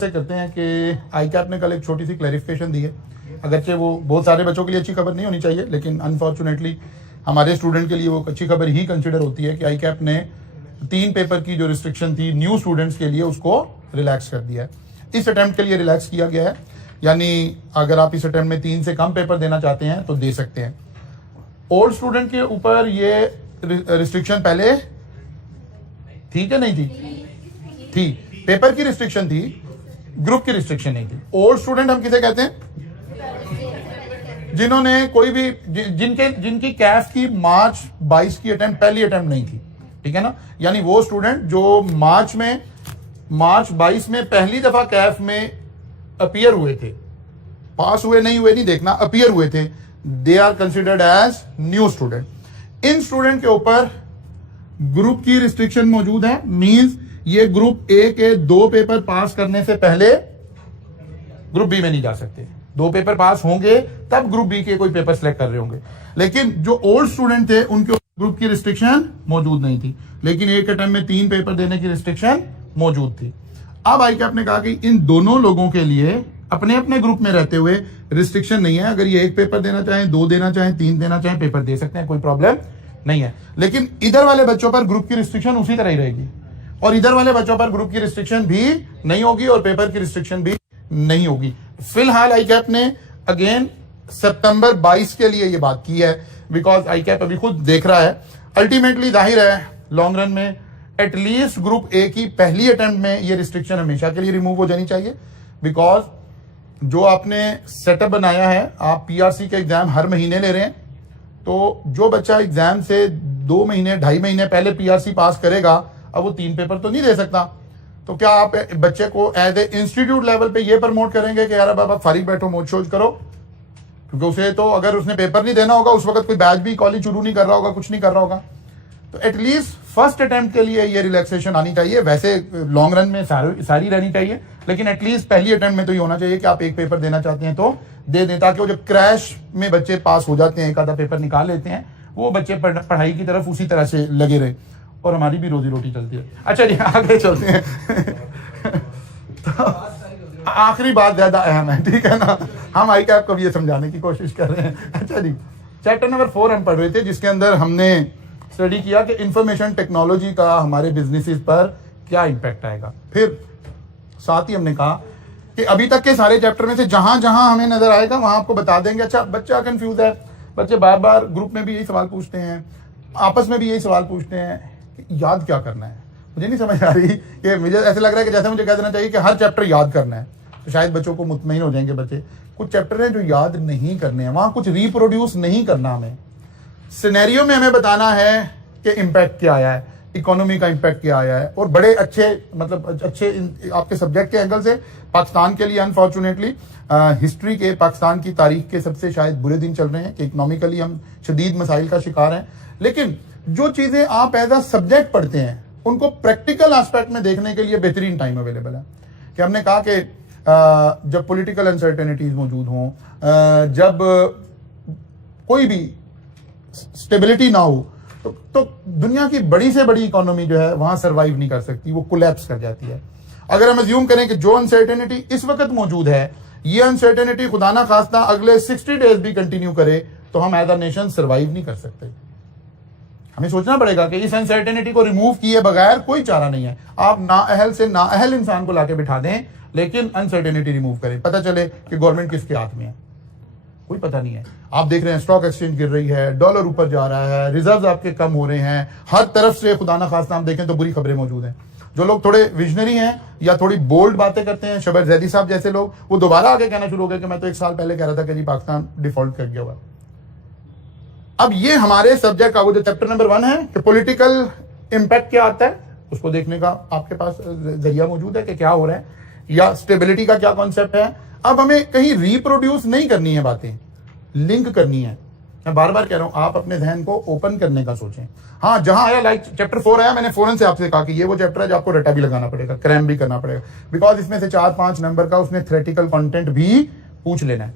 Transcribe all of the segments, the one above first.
से करते हैं कि आई कैप ने कल एक छोटी सी क्लैरिफिकेशन दी है। अगरचे वो बहुत सारे बच्चों के लिए अच्छी खबर नहीं होनी चाहिए, लेकिन अनफॉर्चुनेटली हमारे स्टूडेंट के लिए वो अच्छी खबर ही कंसिडर होती है कि आई कैप ने 3 पेपर की जो रिस्ट्रिक्शन थी न्यू स्टूडेंट्स के लिए उसको रिलैक्स कर दिया है। इस अटेम्प्ट के लिए रिलैक्स किया गया है, यानी अगर आप इस अटेम्प्ट में 3 से कम पेपर देना चाहते हैं तो दे सकते हैं। ओल्ड स्टूडेंट के ऊपर ये रिस्ट्रिक्शन पहले थी कि नहीं थी? पेपर की रिस्ट्रिक्शन थी, ग्रुप की रिस्ट्रिक्शन नहीं थी। ओल्ड स्टूडेंट हम किसे कहते हैं? जिन्होंने कोई भी जिनकी कैफ की मार्च 22 की पहली अटेम्प्ट नहीं थी, ठीक है ना। यानी वो स्टूडेंट जो मार्च 22 में पहली दफा कैफ में अपीयर हुए थे, पास हुए नहीं देखना, अपीयर हुए थे, they are considered as new student. इन स्टूडेंट के ऊपर ग्रुप की रिस्ट्रिक्शन मौजूद है। मींस ये ग्रुप ए के 2 पेपर पास करने से पहले ग्रुप बी में नहीं जा सकते। 2 पेपर पास होंगे तब ग्रुप बी के कोई पेपर सिलेक्ट कर रहे होंगे। लेकिन जो ओल्ड स्टूडेंट थे उनके ग्रुप की रिस्ट्रिक्शन मौजूद नहीं थी, लेकिन एक अटेम्प्ट में 3 पेपर देने की रिस्ट्रिक्शन मौजूद थी। अब आई कैप ने कहा कि इन दोनों लोगों के लिए अपने अपने ग्रुप में रहते हुए रिस्ट्रिक्शन नहीं है। अगर ये 1 पेपर देना चाहें, 2 देना चाहें, 3 देना चाहें, पेपर दे सकते हैं, कोई प्रॉब्लम नहीं है। लेकिन इधर वाले बच्चों पर ग्रुप की रिस्ट्रिक्शन उसी तरह ही रहेगी और इधर वाले बच्चों पर ग्रुप की रिस्ट्रिक्शन भी नहीं होगी और पेपर की रिस्ट्रिक्शन भी नहीं होगी। फिलहाल आई कैप ने अगेन सितंबर 22 के लिए ये बात की है, बिकॉज आई कैप अभी खुद देख रहा है। अल्टीमेटली जाहिर है लॉन्ग रन में एटलीस्ट ग्रुप ए की पहली अटेम्प्ट में ये रिस्ट्रिक्शन हमेशा के लिए रिमूव हो जानी चाहिए। बिकॉज जो आपने सेटअप बनाया है, आप पीआरसी के एग्जाम हर महीने ले रहे हैं, तो जो बच्चा एग्जाम से 2 महीने 2.5 महीने पहले पीआरसी पास करेगा, अब वो 3 पेपर तो नहीं दे सकता। तो क्या आप बच्चे को एज ए इंस्टीट्यूट लेवल पे ये प्रमोट करेंगे कि यार बाबा फारिग बैठो, मौज शोज करो? क्योंकि उसे तो अगर उसने पेपर नहीं देना होगा, उस वक्त कोई बैच भी कॉलेज शुरू नहीं कर रहा होगा, कुछ नहीं कर रहा होगा। तो एटलीस्ट फर्स्ट अटेम्प्ट के लिए ये रिलैक्सेशन आनी चाहिए। वैसे लॉन्ग रन में सारी रहनी चाहिए, लेकिन एटलीस्ट पहली अटेम्प्ट में तो ये होना चाहिए कि आप 1 पेपर देना चाहते हैं तो दे दें, ताकि वो जो क्रैश में बच्चे पास हो जाते हैं, एक आधा पेपर निकाल लेते हैं, वो बच्चे पढ़ाई की तरफ उसी तरह से लगे रहे और हमारी भी रोजी रोटी चलती है। अच्छा जी, आगे चलते हैं। तो आखिरी बात ज्यादा अहम है, ठीक है ना। हम आई कैप को भी ये समझाने की कोशिश कर रहे हैं। अच्छा जी, चैप्टर नंबर 4 हम पढ़ रहे थे, जिसके अंदर हमने स्टडी किया कि इंफॉर्मेशन टेक्नोलॉजी का हमारे बिजनेसेस पर क्या इम्पैक्ट आएगा। फिर साथ ही हमने कहा कि अभी तक के सारे चैप्टर में से जहां जहां हमें नजर आएगा वहां आपको बता देंगे। अच्छा, बच्चा कंफ्यूज है, बच्चे बार बार ग्रुप में भी यही सवाल पूछते हैं, आपस में भी यही सवाल पूछते हैं, याद क्या करना है। मुझे नहीं समझ आ रही कि मुझे ऐसे लग रहा है कि जैसे मुझे कह देना चाहिए कि हर चैप्टर याद करना है, तो शायद बच्चों को मुतमईन हो जाएंगे बच्चे। कुछ चैप्टर हैं जो याद नहीं करने हैं, वहां कुछ रिप्रोड्यूस नहीं करना। हमें सिनेरियो में हमें बताना है कि इम्पैक्ट क्या आया है, इकोनॉमी का इम्पैक्ट क्या आया है। और बड़े अच्छे आपके सब्जेक्ट के एंगल से पाकिस्तान के लिए अनफॉर्चुनेटली हिस्ट्री के, पाकिस्तान की तारीख के सबसे शायद बुरे दिन चल रहे हैं कि इकोनॉमिकली हम शदीद मसाइल का शिकार हैं। लेकिन जो चीजें आप एज अ सब्जेक्ट पढ़ते हैं उनको प्रैक्टिकल एस्पेक्ट में देखने के लिए बेहतरीन टाइम अवेलेबल है। कि हमने कहा कि जब पॉलिटिकल अनसर्टेनिटीज मौजूद हों, जब कोई भी स्टेबिलिटी ना हो, तो दुनिया की बड़ी से बड़ी इकोनॉमी जो है वहां सर्वाइव नहीं कर सकती, वो कोलैप्स कर जाती है। अगर हम अज्यूम करें कि जो अनसर्टेनिटी इस वक्त मौजूद है, ये अनसर्टेनिटी खुदा ना खास्ता अगले 60 डेज भी कंटिन्यू करे, तो हम एज अ नेशन सर्वाइव नहीं कर सकते। हमें सोचना पड़ेगा कि इस अनसर्टेनिटी को रिमूव किए बगैर कोई चारा नहीं है। आप नाअहल से नाअहल इंसान को लाके बिठा दें, लेकिन अनसर्टेनिटी रिमूव करें, पता चले कि गवर्नमेंट किसके हाथ में है, कोई पता नहीं है। आप देख रहे हैं स्टॉक एक्सचेंज गिर रही है, डॉलर ऊपर जा रहा है, रिजर्व्स आपके कम हो रहे हैं, हर तरफ से खुदा ना खास्ता हम देखें तो बुरी खबरें मौजूद हैं। जो लोग थोड़े विजनरी हैं या थोड़ी बोल्ड बातें करते हैं, शबर जैदी साहब जैसे लोग, वो दोबारा आगे कहना शुरू हो गए कि मैं तो 1 साल पहले कह रहा था कि जी पाकिस्तान डिफॉल्ट कर गया हुआ। अब ये हमारे सब्जेक्ट का वो जो चैप्टर नंबर 1 है कि पॉलिटिकल इम्पैक्ट क्या आता है, उसको देखने का आपके पास जरिया मौजूद है कि क्या हो रहा है, या स्टेबिलिटी का क्या कॉन्सेप्ट है। अब हमें कहीं रिप्रोड्यूस नहीं करनी है, बातें लिंक करनी है। मैं बार बार कह रहा हूं, आप अपने जहन को ओपन करने का सोचें। हाँ, जहां आया, लाइक चैप्टर 4 आया, मैंने फौरन से आपसे कहा कि ये वो चैप्टर है जो आपको रटा भी लगाना पड़ेगा, क्रैम भी करना पड़ेगा, बिकॉज इसमें से 4-5 नंबर का उसने थ्योरेटिकल कंटेंट भी पूछ लेना है।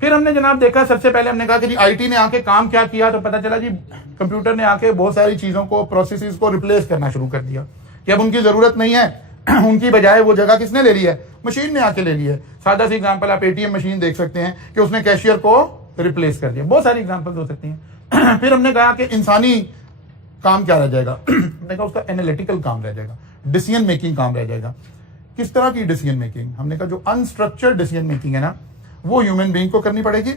फिर हमने जनाब देखा, सबसे पहले हमने कहा कि जी आईटी ने आके काम क्या किया, तो पता चला जी कंप्यूटर ने आके बहुत सारी चीजों को, प्रोसेसेस को रिप्लेस करना शुरू कर दिया कि अब उनकी जरूरत नहीं है। उनकी बजाय वो जगह किसने ले ली है? मशीन ने आके ले ली है। सादा सी एग्जांपल, आप एटीएम मशीन देख सकते हैं कि उसने कैशियर को रिप्लेस कर दिया। बहुत सारी एग्जांपल्स हो सकती हैं। फिर हमने कहा कि इंसानी काम क्या रह जाएगा? हमने कहा उसका एनालिटिकल काम रह जाएगा, डिसीजन मेकिंग काम रह जाएगा। किस तरह की डिसीजन मेकिंग? हमने कहा जो अनस्ट्रक्चर्ड डिसीजन मेकिंग है ना, वो ह्यूमन बीइंग को करनी पड़ेगी।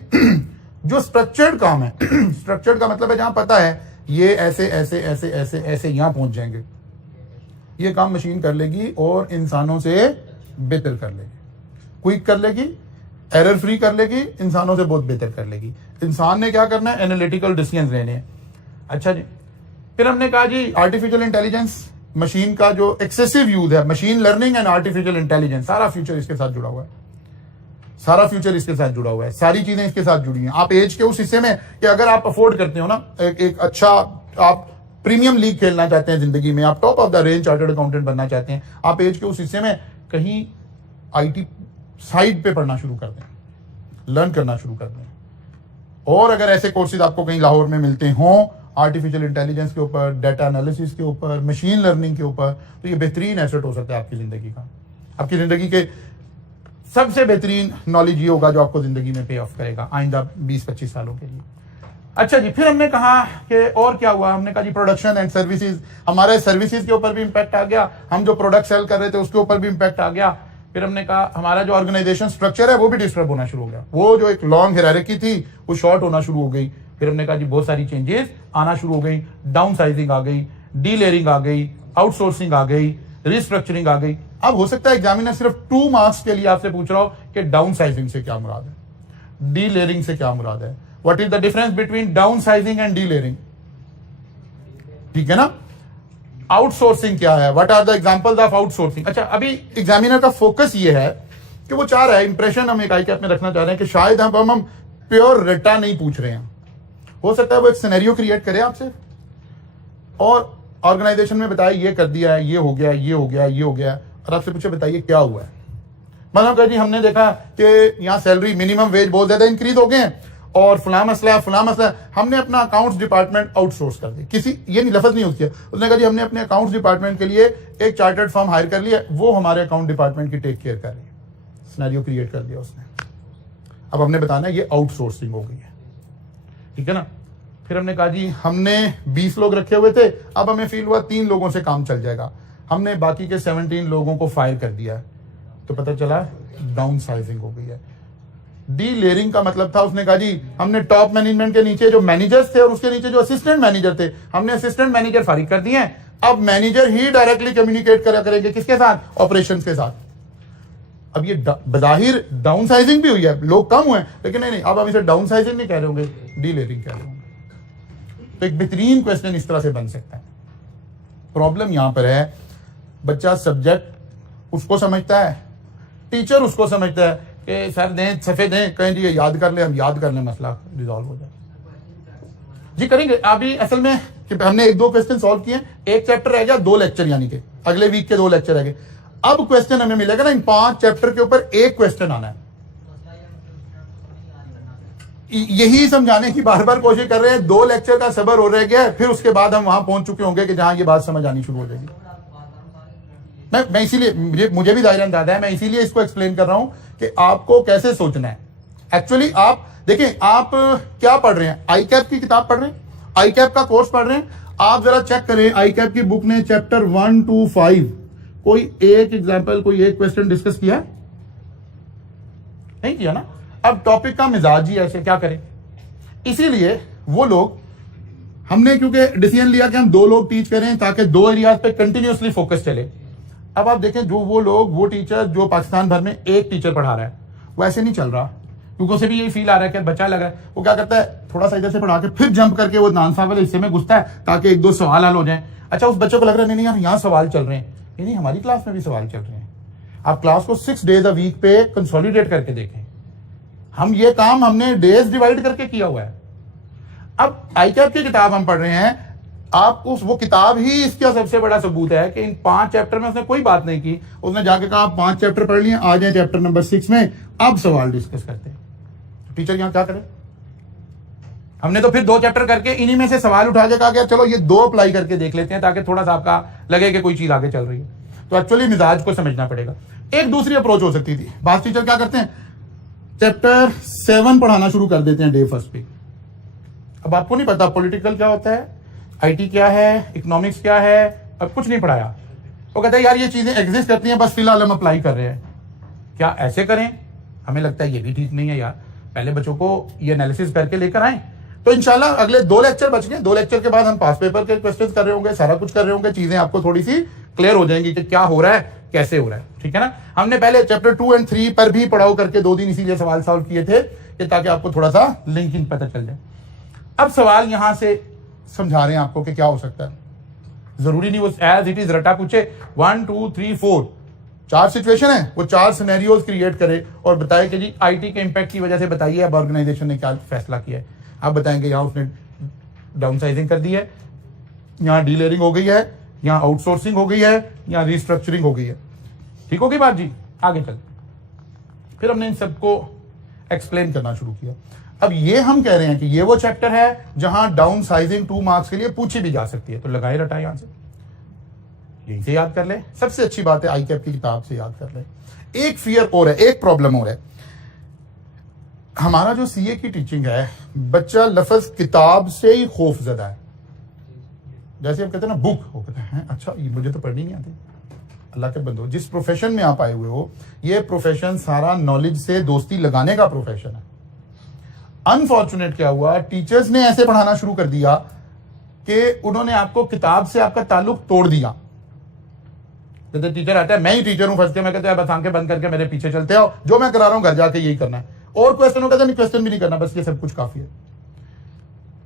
जो स्ट्रक्चर्ड काम है, स्ट्रक्चर्ड का मतलब है जहां पता है ये ऐसे ऐसे ऐसे ऐसे ऐसे यहां पहुंच जाएंगे, ये काम मशीन कर लेगी और इंसानों से बेहतर कर लेगी, क्विक कर लेगी, एरर फ्री कर लेगी, इंसानों से बहुत बेहतर कर लेगी। इंसान ने क्या करना है? एनालिटिकल डिसीजन लेने हैं। अच्छा जी, फिर हमने कहा जी आर्टिफिशियल इंटेलिजेंस, मशीन का जो एक्सेसिव यूज है, machine learning and artificial intelligence, सारा फ्यूचर इसके साथ जुड़ा हुआ है, सारा फ्यूचर इसके साथ जुड़ा हुआ है, सारी चीजें इसके साथ जुड़ी हैं। आप एज के उस हिस्से में कि अगर आप अफोर्ड करते हो ना, एक अच्छा आप प्रीमियम लीग खेलना चाहते हैं जिंदगी में, आप top of the range chartered accountant बनना चाहते हैं, आप एज के उस हिस्से में कहीं आईटी साइड पे पढ़ना शुरू कर दें, लर्न करना शुरू कर दें। और अगर ऐसे कोर्सेज आपको कहीं लाहौर में मिलते हों आर्टिफिशियल इंटेलिजेंस के ऊपर, डाटा एनालिसिस के ऊपर, मशीन लर्निंग के ऊपर, तो ये बेहतरीन एसेट हो सकता है आपकी जिंदगी का। आपकी जिंदगी के सबसे बेहतरीन नॉलेज ये होगा जो आपको जिंदगी में पे ऑफ करेगा आइंदा 20-25 सालों के लिए। अच्छा जी, फिर हमने कहा कि और क्या हुआ? हमने कहा जी प्रोडक्शन एंड सर्विसेज, हमारे सर्विसेज के ऊपर भी इंपैक्ट आ गया, हम जो प्रोडक्ट सेल कर रहे थे उसके ऊपर भी इंपैक्ट आ गया। फिर हमने कहा हमारा जो ऑर्गेनाइजेशन स्ट्रक्चर है वो भी डिस्टर्ब होना शुरू हो गया, वो जो एक लॉन्ग हायरार्की थी वो शॉर्ट होना शुरू हो गई। फिर हमने कहा जी बहुत सारी चेंजेस आना शुरू हो गई, डाउन साइजिंग आ गई, डी लेयरिंग आ गई, आउटसोर्सिंग आ गई, रिस्ट्रक्चरिंग आ गई। अब हो सकता है एग्जामिनर सिर्फ 2 मार्क्स के लिए आपसे पूछ रहा हो कि डाउन साइजिंग से क्या मुराद है, डी लेयरिंग से क्या मुराद है, what is the difference between downsizing and delayering, ठीक है ना? आउटसोर्सिंग क्या है, what are the examples of outsourcing. अच्छा, अभी एग्जामिनर का फोकस ये है कि वो चाह रहा है, इंप्रेशन हम एक आईकैप में रखना चाह रहे हैं कि शायद हम प्योर रटा नहीं पूछ रहे हैं। हो सकता है वो एक सिनेरियो क्रिएट करे आपसे और ऑर्गेनाइजेशन में बताए ये कर दिया है, ये हो गया, ये हो गया, ये हो गया, और आपसे पूछे बताइए क्या हुआ है। मतलब कहा जी हमने देखा कि यहाँ सैलरी मिनिमम वेज बहुत ज्यादा इंक्रीज हो गए हैं और फला मसला है, हमने अपना अकाउंट्स डिपार्टमेंट आउटसोर्स कर दिया। किसी ये नहीं लफ्ज नहीं यूज किया, उसने कहा जी हमने अपने अकाउंट्स डिपार्टमेंट के लिए एक चार्टर्ड फर्म हायर कर लिया, वो हमारे अकाउंट डिपार्टमेंट की टेक केयर कर रही है। सिनेरियो क्रिएट कर दिया उसने। अब हमने बताना ये आउटसोर्सिंग हो गई है, ठीक है ना? फिर हमने कहा जी हमने 20 लोग रखे हुए थे, अब हमें फील हुआ 3 लोगों से काम चल जाएगा, हमने बाकी के 17 लोगों को फायर कर दिया है, तो पता चला डाउन साइजिंग हो गई है। डी लेयरिंग का मतलब था, उसने कहा जी हमने टॉप मैनेजमेंट के नीचे जो मैनेजर्स थे और उसके नीचे जो असिस्टेंट मैनेजर थे, हमने असिस्टेंट मैनेजर फारिग कर दिए हैं, अब मैनेजर ही डायरेक्टली कम्युनिकेट करा करेंगे किसके साथ? ऑपरेशंस के साथ। अब ये बजाहिर डाउन साइजिंग भी हुई है, लोग कम हुए, लेकिन नहीं, अब हम इसे डाउन साइजिंग नहीं कह रहे होंगे, डी लेयरिंग कह रहे होंगे। तो एक बेहतरीन क्वेश्चन इस तरह से बन सकता है। प्रॉब्लम यहां पर है, बच्चा सब्जेक्ट उसको समझता है, टीचर उसको समझता है कि सर दें, सफे दें, कहें जी ये याद कर ले, हम याद कर लें, मसला रिजॉल्व हो जाए। जी करेंगे। अभी असल में कि हमने 1-2 क्वेश्चन सॉल्व किए, एक चैप्टर रह गया, 2 लेक्चर, यानी कि अगले वीक के 2 लेक्चर रह गए। अब क्वेश्चन हमें मिलेगा ना, इन 5 चैप्टर के ऊपर एक क्वेश्चन आना है। यही समझाने की बार बार कोशिश कर रहे हैं, 2 लेक्चर का सबर हो रह गया है, फिर उसके बाद हम वहां पहुंच चुके होंगे कि जहां ये बात समझ आनी शुरू हो जाएगी। मैं इसीलिए मुझे भी दायरा अंदाजा है, मैं इसीलिए इसको एक्सप्लेन कर रहा हूं कि आपको कैसे सोचना है। एक्चुअली आप देखें, आप क्या पढ़ रहे हैं? आईकैप की किताब पढ़ रहे हैं, आईकैप का कोर्स पढ़ रहे हैं। आप जरा चेक करें आईकैप की बुक ने चैप्टर 1 to 5 कोई एक एग्जाम्पल, कोई एक क्वेश्चन डिस्कस किया? नहीं किया ना। अब टॉपिक का मिजाज ही ऐसे, क्या करें? इसीलिए वो लोग, हमने क्योंकि डिसीजन लिया कि हम 2 लोग टीच करें ताकि 2 एरियाज पे कंटिन्यूअसली फोकस चले। अब आप देखें, जो वो लोग, वो टीचर जो पाकिस्तान भर में एक टीचर पढ़ा रहा है, वो ऐसे नहीं चल रहा, क्योंकि उसे भी यही फील आ रहा है कि बच्चा लगा है, वो क्या करता है, थोड़ा सा इधर से पढ़ा के फिर जंप करके वो नानसा वाले हिस्से में घुसता है ताकि 1-2 सवाल हल हो जाए। अच्छा, उस बच्चे को लग रहा है नहीं यार यहाँ सवाल चल रहे हैं, नहीं हमारी क्लास में भी सवाल चल रहे हैं। आप क्लास को 6 days a week पे कंसोलिडेट करके देखें। हम ये काम हमने डेज डिवाइड करके किया हुआ है। अब आईकैप की किताब हम पढ़ रहे हैं, आप वो किताब ही इसका सबसे बड़ा सबूत है कि इन 5 चैप्टर में उसने कोई बात नहीं की। उसने जाके कहा आप 5 चैप्टर पढ़ लिए, आ जाए चैप्टर नंबर 6 में, अब सवाल डिस्कस करते हैं। टीचर यहां क्या करे? हमने तो फिर 2 चैप्टर करके इन्हीं में से सवाल उठा के कहा गया चलो ये 2 अप्लाई करके देख लेते हैं ताकि थोड़ा सा आपका लगे कि कोई चीज आगे चल रही है। तो एक्चुअली मिजाज को समझना पड़ेगा। एक दूसरी अप्रोच हो सकती थी, बास टीचर क्या करते हैं, चैप्टर 7 पढ़ाना शुरू कर देते हैं डे फर्स्ट पे। अब आपको नहीं पता पॉलिटिकल क्या होता है, आईटी क्या है, इकोनॉमिक्स क्या है, अब कुछ नहीं पढ़ाया। वो कहता है यार ये चीजें एग्जिस्ट करती हैं, बस फिलहाल हम अप्लाई कर रहे हैं। क्या ऐसे करें? हमें लगता है ये भी ठीक नहीं है यार, पहले बच्चों को ये एनालिसिस करके लेकर आए। तो इंशाल्लाह अगले 2 लेक्चर बच गए, 2 लेक्चर के बाद हम पास पेपर के क्वेश्चंस कर रहे होंगे, सारा कुछ कर रहे होंगे, चीजें आपको थोड़ी सी क्लियर हो जाएंगी कि क्या हो रहा है, कैसे हो रहा है, ठीक है ना। हमने पहले चैप्टर 2 और 3 पर भी पढ़ाओ करके 2 दिन इसीलिए सवाल सॉल्व किए थे कि ताकि आपको थोड़ा सा लिंकिंग पता चल जाए। अब सवाल यहां से समझा रहे हैं आपको कि क्या हो सकता है, जरूरी नहीं वो एज इट इज रटा पूछे 1 2 3 4 4 सिचुएशन है, वो 4 सिनेरियोज क्रिएट करे और बताए कि जी आईटी के इंपैक्ट की वजह से बताइए अब ऑर्गेनाइजेशन ने क्या फैसला किया है। आप बताएंगे यहाँ उसने डाउनसाइजिंग कर दी है, यहाँ डीलेयरिंग हो गई है, यहाँ आउटसोर्सिंग हो गई है, यहाँ रिस्ट्रक्चरिंग हो गई है। ठीक होगी बात जी? आगे चल, फिर हमने इन सबको एक्सप्लेन करना शुरू किया। अब ये हम कह रहे हैं कि ये वो चैप्टर है जहां डाउन साइजिंग 2 मार्क्स के लिए पूछी भी जा सकती है, तो लगाए रटा यहां से, यहीं से याद कर ले। सबसे अच्छी बात है आई कैप की किताब से याद कर ले। एक फियर और है, एक प्रॉब्लम और है, हमारा जो सीए की टीचिंग है, बच्चा लफ्ज किताब से ही खौफ ज़दा है। जैसे आप कहते हैं ना बुक, वो कहते हैं अच्छा ये मुझे तो पढ़नी नहीं आती। अल्लाह के बंदो, जिस प्रोफेशन में आप आए हुए हो, ये प्रोफेशन सारा नॉलेज से दोस्ती लगाने का प्रोफेशन है। अनफॉर्चुनेट क्या हुआ, टीचर्स ने ऐसे पढ़ाना शुरू कर दिया कि उन्होंने आपको किताब से आपका ताल्लुक तोड़ दिया। जैसे टीचर आता है, मैं ही टीचर हूं फर्स्ट ईयर में, कहते हैं बस आंखें बंद करके मेरे पीछे चलते आओ, जो मैं करा रहा हूं घर जाके यही करना है, और क्वेश्चन कहता नहीं क्वेश्चन भी नहीं करना, बस ये सब कुछ काफी है।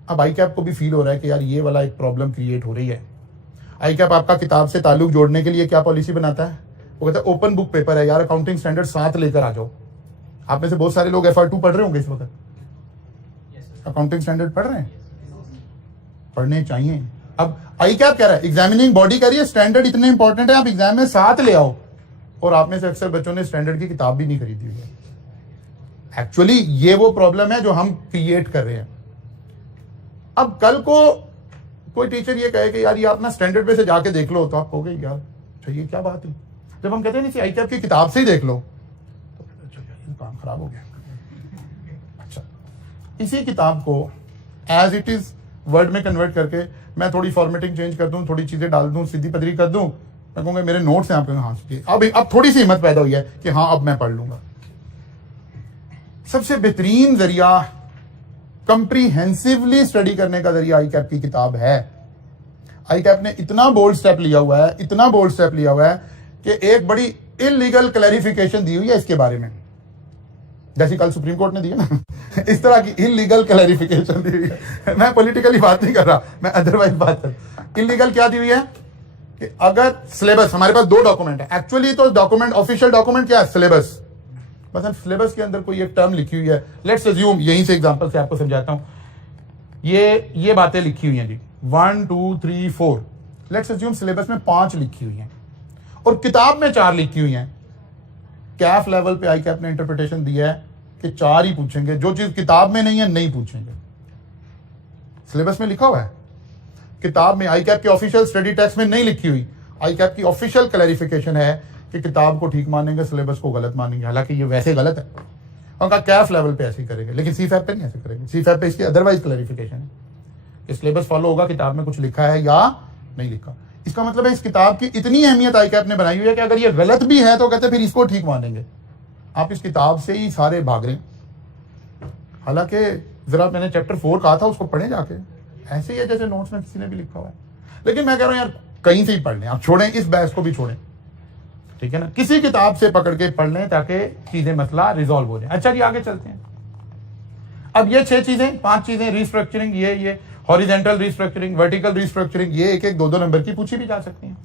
अब आई कैप को भी फील हो रहा है कि यार ये वाला एक प्रॉब्लम क्रिएट हो रही है। आई कैप आपका किताब से ताल्लुक जोड़ने के लिए क्या पॉलिसी बनाता है, वो कहता है ओपन बुक पेपर है यार, अकाउंटिंग स्टैंडर्ड साथ लेकर आ जाओ। आप में से बहुत सारे लोग FR2 पढ़ रहे होंगे इस वक्त, अकाउंटिंग स्टैंडर्ड पढ़ रहे हैं, पढ़ने चाहिए। अब आई कैप कह रहा है, एग्जामिनिंग बॉडी कह रही है स्टैंडर्ड इतने इंपॉर्टेंट है, आप एग्जाम में साथ ले आओ, और आप में से अक्सर बच्चों ने स्टैंडर्ड की किताब भी नहीं खरीदी हुई है। एक्चुअली ये वो प्रॉब्लम है जो हम क्रिएट कर रहे हैं। अब कल को कोई टीचर ये कहे कि यार ये आप ना स्टैंडर्ड पे से जाके देख लो, तो आप कहोगे यार अच्छा ये क्या बात है। जब हम कहते हैं नहीं आई कैप की किताब से ही देख लो, तो अच्छा ये काम खराब हो गया। अच्छा, इसी किताब को एज इट इज वर्ड में कन्वर्ट करके मैं थोड़ी फॉर्मेटिंग चेंज कर दूं, थोड़ी चीजें डाल दूं, सीधी पदरी कर दूं, मैं कहूंगा मेरे नोट्स हैं, आप हाँ अब थोड़ी सी हिम्मत पैदा हुई है कि हाँ अब मैं पढ़ लूंगा। सबसे बेहतरीन जरिया कंप्रीहेंसिवली स्टडी करने का जरिया आई कैप की किताब है। आई कैप ने इतना बोल्ड स्टेप लिया हुआ है, इतना बोल्ड स्टेप लिया हुआ है कि एक बड़ी इलीगल क्लैरिफिकेशन दी हुई है इसके बारे में, जैसी कल सुप्रीम कोर्ट ने दी है ना इस तरह की इलीगल क्लैरिफिकेशन दी हुई है। मैं पॉलिटिकली बात नहीं कर रहा, मैं अदरवाइज बात कर। इलीगल क्या दी हुई है कि अगर सिलेबस, हमारे पास 2 डॉक्यूमेंट है एक्चुअली, तो डॉक्यूमेंट ऑफिशियल डॉक्यूमेंट क्या है, सिलेबस। बस सिलेबस के अंदर कोई एक टर्म लिखी हुई है, लेट्स अज्यूम, यहीं से एग्जांपल से आपको समझाता हूं, ये बातें लिखी हुई हैं जी 1 2 3 4, लेट्स अज्यूम सिलेबस में 5 लिखी हुई हैं और किताब में 4 लिखी हुई हैं। कैफ लेवल पे आई कैप ने इंटरप्रिटेशन दिया है कि 4 ही पूछेंगे, जो चीज किताब में नहीं है नहीं पूछेंगे। सिलेबस में लिखा हुआ है, किताब में आई कैप के ऑफिशियल स्टडी टेक्स्ट में नहीं लिखी हुई। आई कैप की ऑफिशियल क्लैरिफिकेशन है कि किताब को ठीक मानेंगे, सिलेबस को गलत मानेंगे, हालांकि ये वैसे गलत है। उनका कैफ लेवल पे ऐसे ही करेंगे, लेकिन सीफैप पे नहीं ऐसे करेंगे। सीफैप पे इसकी अदरवाइज क्लैरिफिकेशन है कि सिलेबस फॉलो होगा, किताब में कुछ लिखा है या नहीं लिखा। इसका मतलब है इस किताब की इतनी अहमियत आई कैप ने बनाई हुई है कि अगर ये गलत भी है तो कहते फिर इसको ठीक मानेंगे। आप इस किताब से ही सारे भाग रहे हैं। हालांकि जरा मैंने चैप्टर 4 कहा था उसको पढ़े जाके, ऐसे ही है जैसे नोट्स में किसी ने भी लिखा हुआ है। लेकिन मैं कह रहा हूं यार कहीं से ही पढ़ लें, आप छोड़ें इस बहस को भी छोड़ें, ठीक है ना, किसी किताब से पकड़ के पढ़ लें ताकि चीजें मसला रिजॉल्व हो जाए। अच्छा जी आगे चलते हैं। अब ये 6 चीजें 5 चीजें, रिस्ट्रक्चरिंग, ये हॉरिजेंटल रिस्ट्रक्चरिंग, वर्टिकल रिस्ट्रक्चरिंग, ये एक 2 नंबर की पूछी भी जा सकती हैं।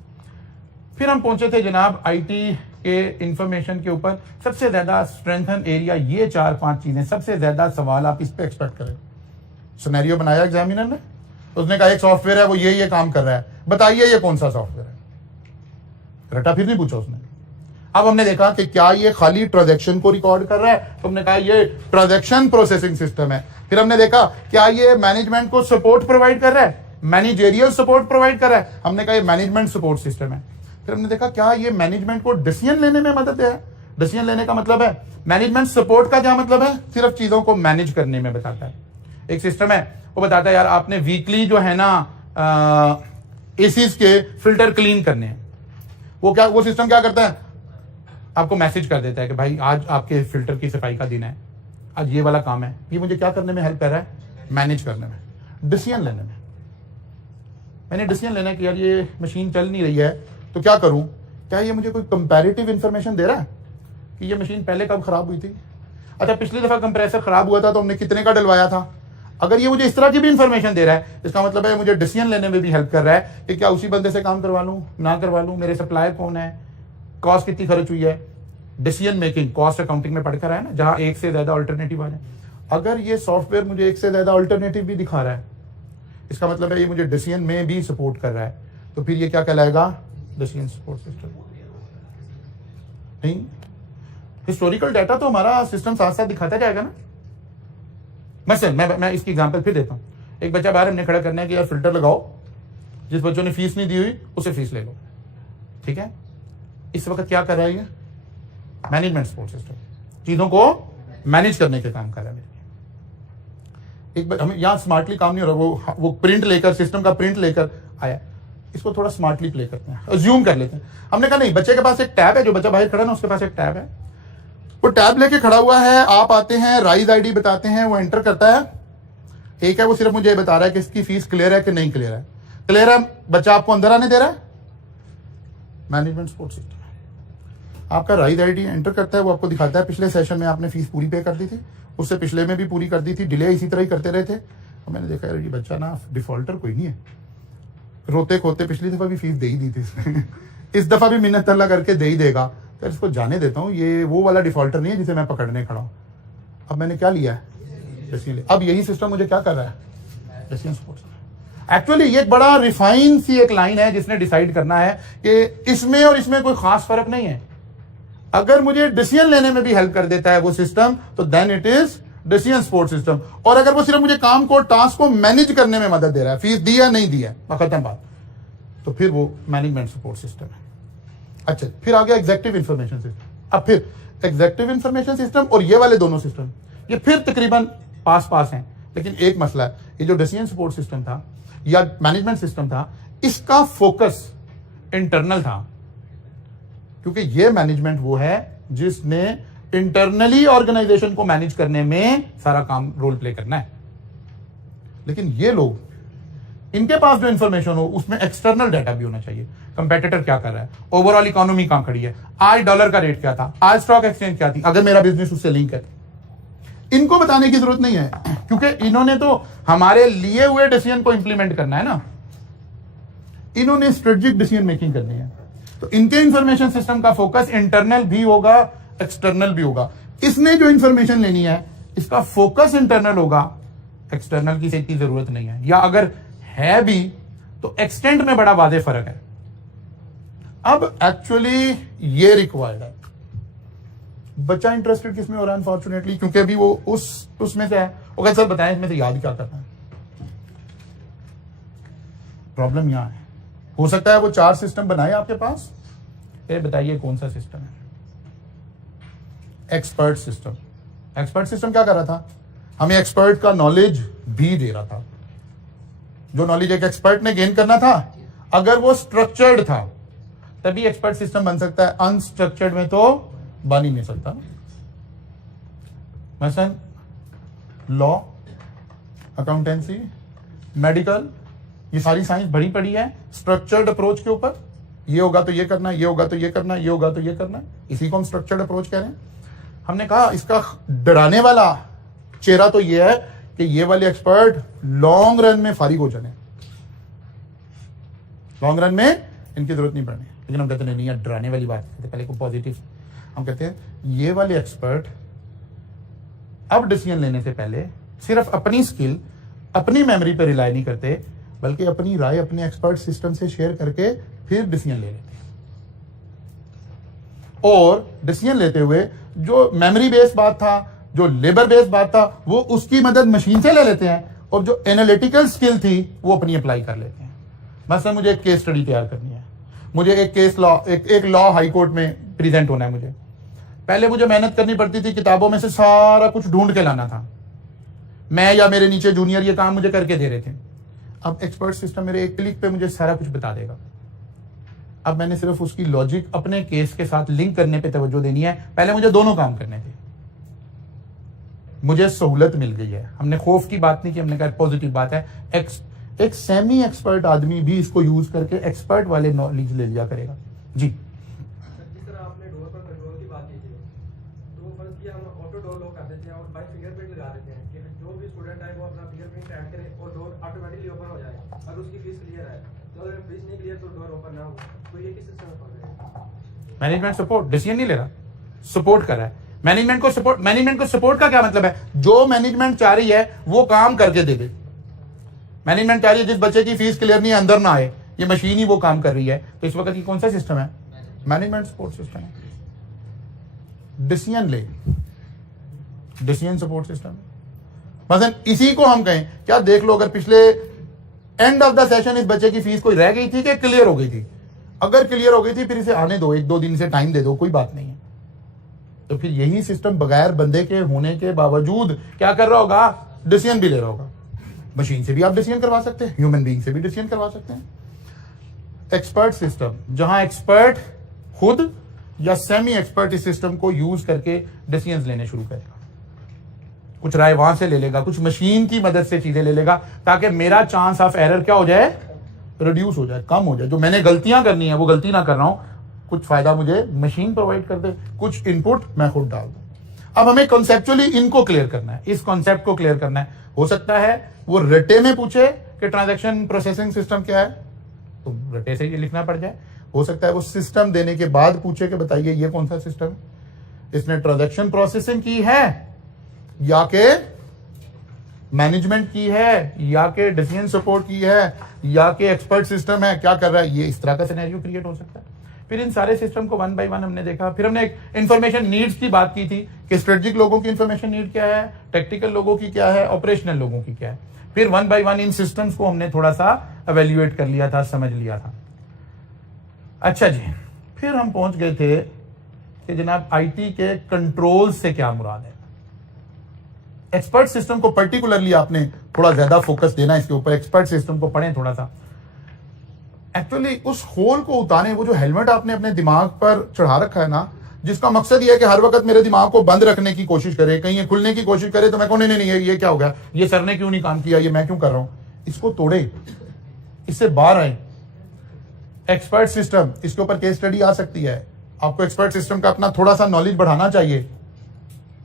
फिर हम पहुंचे थे जनाब आईटी के इंफॉर्मेशन के ऊपर सबसे ज्यादा स्ट्रेंथन एरिया, ये 4-5 चीजें, सबसे ज्यादा सवाल आप इस पे एक्सपेक्ट करें। सिनेरियो बनाया एग्जामिनर ने, उसने कहा एक सॉफ्टवेयर है वो ये काम कर रहा है, बताइए ये कौन सा सॉफ्टवेयर है। रटा फिर नहीं पूछा उसने। अब हमने देखा कि क्या ये खाली ट्रांजैक्शन को रिकॉर्ड कर रहा है, तो हमने कहा ये ट्रांजैक्शन प्रोसेसिंग सिस्टम है। फिर हमने देखा क्या ये मैनेजमेंट को सपोर्ट प्रोवाइड कर रहा है, मैनेजेरियल सपोर्ट प्रोवाइड कर रहा है, हमने कहा ये मैनेजमेंट सपोर्ट सिस्टम है। फिर हमने देखा क्या ये मैनेजमेंट को डिसीजन लेने में मदद है। डिसीजन लेने का मतलब है, मैनेजमेंट सपोर्ट का क्या मतलब है, सिर्फ चीजों को मैनेज करने में बताता है। एक सिस्टम है वो बताता है यार आपने वीकली जो है ना एसीज के फिल्टर क्लीन करने हैं। वो सिस्टम क्या करता है, आपको मैसेज कर देता है कि भाई आज आपके फिल्टर की सफाई का दिन है, आज ये वाला काम है। ये मुझे क्या करने में हेल्प कर रहा है, मैनेज करने में, डिसीजन लेने में। मैंने डिसीजन लेना है कि यार ये मशीन चल नहीं रही है तो क्या करूं, क्या ये मुझे कोई कंपैरेटिव इंफॉर्मेशन दे रहा है कि ये मशीन पहले कब खराब हुई थी, अच्छा पिछली दफा कंप्रेसर खराब हुआ था तो हमने कितने का डलवाया था। अगर ये मुझे इस तरह की भी इंफॉर्मेशन दे रहा है, इसका मतलब है मुझे डिसीजन लेने में भी हेल्प कर रहा है कि क्या उसी बंदे से काम करवा लूं ना करवा लूं, मेरे सप्लायर कौन है, कॉस्ट कितनी खर्च हुई है। डिसीजन मेकिंग कॉस्ट अकाउंटिंग में पढ़कर है ना, जहां एक से ज्यादा अल्टरनेटिव आ जाए। अगर ये सॉफ्टवेयर मुझे एक से ज्यादा अल्टरनेटिव भी दिखा रहा है, इसका मतलब है ये मुझे डिसीजन में भी सपोर्ट कर रहा है, तो फिर ये क्या कहलाएगा, डिसीजन सपोर्ट सिस्टम। नहीं, हिस्टोरिकल डाटा तो हमारा सिस्टम साथ साथ दिखाता जाएगा ना। मैं इसकी एग्जांपल फिर देता हूं। एक बच्चा बाहर हमने खड़ा करना है कि यार फिल्टर लगाओ, जिस बच्चों ने फीस नहीं दी हुई उसे फीस ले लो, ठीक है। इस वक्त क्या कर रहा है ये, मैनेजमेंट सपोर्ट सिस्टम, चीजों को मैनेज करने के काम कर रहा है। एक हमें यहां स्मार्टली काम नहीं हो रहा, वो प्रिंट लेकर, सिस्टम का प्रिंट लेकर आया, इसको थोड़ा स्मार्टली प्ले करते हैं, अज्यूम कर लेते हैं। हमने कहा नहीं, बच्चे के पास एक टैब है, जो बच्चा बाहर खड़ा है ना उसके पास एक टैब है, वो टैब लेके खड़ा हुआ है, आप आते हैं, राइज आईडी बताते हैं, वो एंटर करता है। एक है वो सिर्फ मुझे ये बता रहा है कि इसकी फीस क्लियर है कि नहीं क्लियर है। क्लियर है, बच्चा आपको अंदर आने दे रहा है, मैनेजमेंट सपोर्ट सिस्टम। आपका राइज आईडी एंटर करता है, वो आपको दिखाता है पिछले सेशन में आपने फीस पूरी पे कर दी थी, उससे पिछले में भी पूरी कर दी थी, डिले इसी तरह ही करते रहे थे। तो मैंने देखा यार ये बच्चा ना डिफॉल्टर कोई नहीं है, रोते खोते पिछली दफा भी फीस दे ही दी थी इसने इस दफा भी मिन्नत अल्लाह करके दे ही देगा, तो इसको जाने देता हूँ, ये वो वाला डिफॉल्टर नहीं है जिसे मैं पकड़ने खड़ा हूँ। अब मैंने क्या लिया है, अब यही सिस्टम मुझे क्या कर रहा है, एक्चुअली ये एक बड़ा रिफाइन सी एक लाइन है जिसने डिसाइड करना है कि इसमें और इसमें कोई खास फर्क नहीं है। अगर मुझे डिसीजन लेने में भी हेल्प कर देता है वो सिस्टम, तो then it is decision support system. और अगर वो सिर्फ मुझे काम को, टास्क को मैनेज करने में मदद दे रहा है, फीस दी या नहीं दी है, खत्म बात, तो फिर वो मैनेजमेंट सपोर्ट सिस्टम है। अच्छा, फिर आ गया एग्जेक्टिव इंफॉर्मेशन सिस्टम। अब फिर एग्जेक्टिव इंफॉर्मेशन सिस्टम और ये वाले दोनों सिस्टम ये फिर तकरीबन पास हैं, लेकिन एक मसला है, ये जो डिसीजन सपोर्ट सिस्टम था या मैनेजमेंट सिस्टम था, इसका फोकस इंटरनल था, क्योंकि ये मैनेजमेंट वो है जिसने इंटरनली ऑर्गेनाइजेशन को मैनेज करने में सारा काम रोल प्ले करना है। लेकिन ये लोग, इनके पास जो इंफॉर्मेशन हो उसमें एक्सटर्नल डाटा भी होना चाहिए, कंपेटिटर क्या कर रहा है, ओवरऑल इकोनॉमी कहां खड़ी है, आज डॉलर का रेट क्या था, आज स्टॉक एक्सचेंज क्या थी, अगर मेरा बिजनेस उससे लिंक है। इनको बताने की जरूरत नहीं है, क्योंकि इन्होंने तो हमारे लिए हुए डिसीजन को इंप्लीमेंट करना है ना, इन्होंने स्ट्रेटेजिक डिसीजन मेकिंग करनी है। तो इनके इंफॉर्मेशन सिस्टम का फोकस इंटरनल भी होगा, एक्सटर्नल भी होगा। इसने जो इंफॉर्मेशन लेनी है इसका फोकस इंटरनल होगा, एक्सटर्नल की इतनी जरूरत नहीं है, या अगर है भी तो एक्सटेंट में बड़ा वादे फर्क है। अब एक्चुअली ये रिक्वायर्ड है, बच्चा इंटरेस्टेड किसमें हो रहा है अनफॉर्चुनेटली, क्योंकि अभी वो उसमें से है। ओके सर बताएं इसमें से याद क्या करना है, प्रॉब्लम यहां है। हो सकता है वो 4 सिस्टम बनाए आपके पास, फिर बताइए कौन सा सिस्टम है। Expert system. एक्सपर्ट सिस्टम क्या कर रहा था, हमें एक्सपर्ट का नॉलेज भी दे रहा था। जो नॉलेज एक एक्सपर्ट ने गेन करना था, अगर वो स्ट्रक्चर्ड था तभी एक्सपर्ट सिस्टम बन सकता है, अनस्ट्रक्चर्ड में तो बन ही नहीं सकता। मसलन लॉ, अकाउंटेंसी, मेडिकल, ये सारी साइंस भरी पड़ी है स्ट्रक्चर्ड अप्रोच के ऊपर। ये होगा तो ये करना, ये होगा तो ये करना, ये होगा तो ये करना, इसी को हम स्ट्रक्चर्ड अप्रोच कह रहे हैं। हमने कहा इसका डराने वाला चेहरा तो ये है कि ये वाले एक्सपर्ट लॉन्ग रन में फारिग हो जाने, लॉन्ग रन में इनकी जरूरत नहीं पड़नी। लेकिन हम कहते नहीं यार डराने वाली बात है, पहले को पॉजिटिव। हम कहते हैं ये वाले एक्सपर्ट अब डिसीजन लेने से पहले सिर्फ अपनी स्किल, अपनी मेमोरी पर रिलाय नहीं करते, बल्कि अपनी राय अपने एक्सपर्ट सिस्टम से शेयर करके फिर डिसीजन ले लेते हैं। और डिसीजन लेते हुए जो मेमोरी बेस्ड बात था, जो लेबर बेस्ड बात था, वो उसकी मदद मशीन से ले लेते हैं, और जो एनालिटिकल स्किल थी वो अपनी अप्लाई कर लेते हैं। मतलब मुझे एक केस स्टडी तैयार करनी है, मुझे एक केस लॉ एक लॉ हाई कोर्ट में प्रेजेंट होना है। मुझे पहले मुझे मेहनत करनी पड़ती थी, किताबों में से सारा कुछ ढूंढ के लाना था, मैं या मेरे नीचे जूनियर ये काम मुझे करके दे रहे थे। अब एक्सपर्ट सिस्टम मेरे एक क्लिक पे मुझे सारा कुछ बता देगा। अब मैंने सिर्फ उसकी लॉजिक अपने केस के साथ लिंक करने पे तवज्जो देनी है। पहले मुझे दोनों काम करने थे। मुझे सहूलत मिल गई है। हमने खौफ की बात नहीं की, हमने कहा पॉजिटिव बात है। एक सेमी एक्सपर्ट आदमी भी इसको यूज करके एक्सपर्ट वाले नॉलेज ले लिया करेगा। जी, जिस तरह आपने डोर पर कंट्रोल की बात की थी, तो फर्ज किया हम ऑटो डोर लॉक कर देते हैं और बाय फिंगरप्रिंट लगा देते हैं कि जो भी स्टूडेंट है वो अपना फिंगरप्रिंट ऐड करे और डोर ऑटोमेटिकली ओपन हो जाए अगर उसकी फीस क्लियर है। तो अगर फीस नहीं क्लियर तो डोर ओपन ना हो। तो ये किस सिस्टम में फर्क है? मैनेजमेंट सपोर्ट डिसीजन नहीं ले रहा, सपोर्ट कर रहा है। मैनेजमेंट को सपोर्ट का क्या मतलब है? जो मैनेजमेंट चाह रही है वो काम करके दे दे। मैनेजमेंट चाह रही है जिस बच्चे की फीस क्लियर नहीं है अंदर ना आए, ये मशीन ही वो काम कर रही है। तो इस वक्त ये कौन सा सिस्टम है? मैनेजमेंट सपोर्ट सिस्टम है। डिसीजन ले, डिसीजन सपोर्ट सिस्टम। मसलन इसी को हम कहें क्या, देख लो अगर पिछले एंड ऑफ द सेशन इस बच्चे की फीस कोई रह गई थी कि क्लियर हो गई थी। अगर क्लियर हो गई थी फिर इसे आने दो, 1-2 दिन से टाइम दे दो, कोई बात नहीं है। तो फिर यही सिस्टम बगैर बंदे के होने के बावजूद क्या कर रहा होगा? डिसीजन भी ले रहा होगा। मशीन से भी आप डिसीजन करवा सकते हैं, ह्यूमन बीइंग से भी डिसीजन करवा सकते हैं। एक्सपर्ट सिस्टम, जहां एक्सपर्ट खुद या सेमी एक्सपर्ट इस सिस्टम को यूज करके डिसीजन लेने शुरू करेगा। कुछ राय वहां से ले लेगा, कुछ मशीन की मदद से चीजें ले लेगा, ताकि मेरा चांस ऑफ एरर क्या हो जाए? रिड्यूस हो जाए, कम हो जाए। जो मैंने गलतियां करनी है वो गलती ना कर रहा हूं, कुछ फायदा मुझे मशीन प्रोवाइड कर दे, कुछ इनपुट मैं खुद डाल दूं। अब हमें कॉन्सेप्चुअली इनको क्लियर करना है, इस कॉन्सेप्ट को क्लियर करना है। हो सकता है वो रटे में पूछे कि ट्रांजैक्शन प्रोसेसिंग सिस्टम क्या है, तो रटे से ये लिखना पड़ जाए। हो सकता है वो सिस्टम देने के बाद पूछे कि बताइए ये कौन सा सिस्टम है, इसने ट्रांजैक्शन प्रोसेसिंग की है या के मैनेजमेंट की है या के डिसीजन सपोर्ट की है या के एक्सपर्ट सिस्टम है, क्या कर रहा है। ये इस तरह का सिनेरियो क्रिएट हो सकता है। फिर इन सारे सिस्टम को 1 बाय 1 हमने देखा। फिर हमने एक इंफॉर्मेशन नीड्स की बात की थी कि स्ट्रेटेजिक लोगों की इंफॉर्मेशन नीड क्या है, टेक्निकल लोगों की क्या है, ऑपरेशनल लोगों की क्या है। फिर 1 बाय 1 इन सिस्टम्स को हमने थोड़ा सा एवेल्युएट कर लिया था, समझ लिया था। अच्छा जी, फिर हम पहुंच गए थे कि जनाब आईटी के कंट्रोल से क्या मुराद है। एक्सपर्ट सिस्टम को पर्टिकुलरली आपने थोड़ा ज्यादा फोकस देना इसके ऊपर। एक्सपर्ट सिस्टम को पढ़ें थोड़ा सा। एक्चुअली उस होल को उतारें, वो जो हेलमेट आपने अपने दिमाग पर चढ़ा रखा है ना, जिसका मकसद ये है कि हर वक्त मेरे दिमाग को बंद रखने की कोशिश करे, कहीं ये खुलने की कोशिश करे तो मैं कहूँ नहीं ये क्या हो गया, ये सर ने क्यों नहीं काम किया, ये मैं क्यों कर रहा हूं। इसको तोड़े, इससे बाहर आए। एक्सपर्ट सिस्टम, इसके ऊपर केस स्टडी आ सकती है। आपको एक्सपर्ट सिस्टम का अपना थोड़ा सा नॉलेज बढ़ाना चाहिए।